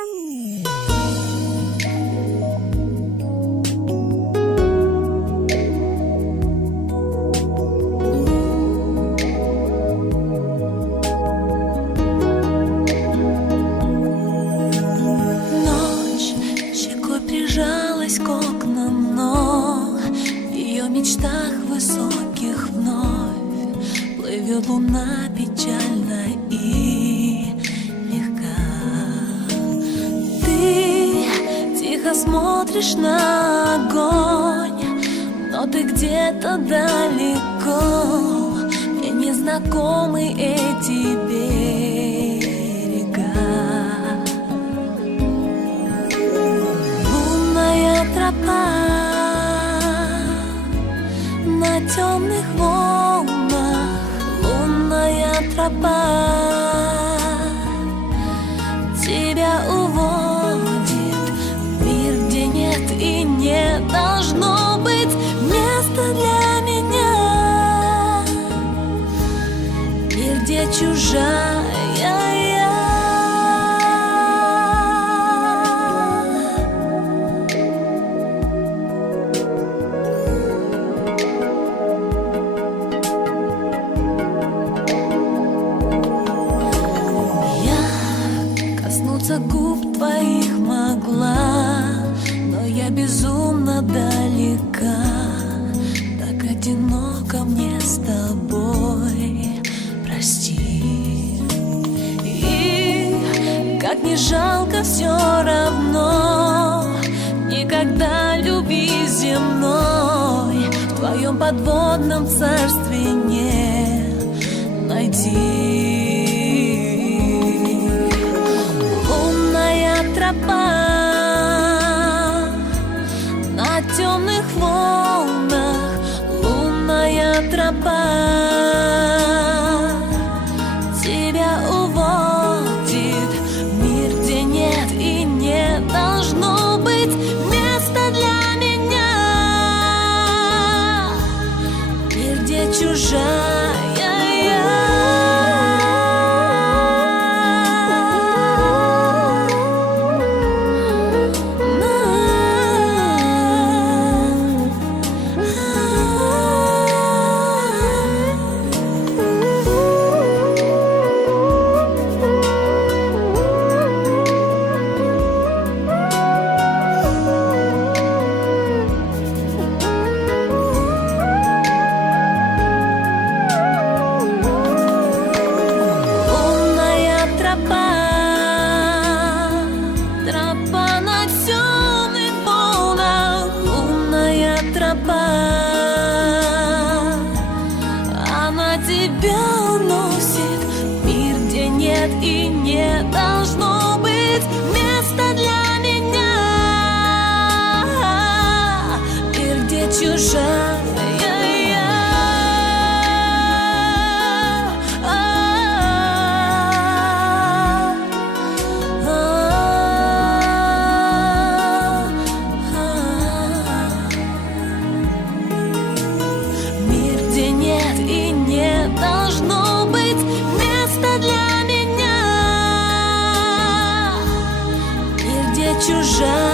Ночь щекой прижалась к окнам, но в ее мечтах высоких вновь плывет луна печально и легка. Ты тихо смотришь на огонь, но ты где-то далеко. Мне незнакомы эти берега. Лунная тропа на темных волнах, лунная тропа тебя уводит в мир, где нет и не должно быть места для меня. Мир, где чужая я. Коснуться губ твоих могла, но я безумно далека. Так одиноко мне с тобой, прости. И как не жалко, все равно никогда любви земной в твоем подводном царстве не найти. Тропа на темных волнах, лунная тропа тебя уводит в мир, где нет и не должно быть места для меня. Мир, где чужая. Она тебя уносит в мир, где нет и не должно быть места для меня. Мир, где чужая я. Нет и не должно быть места для меня. Мир, где чужая.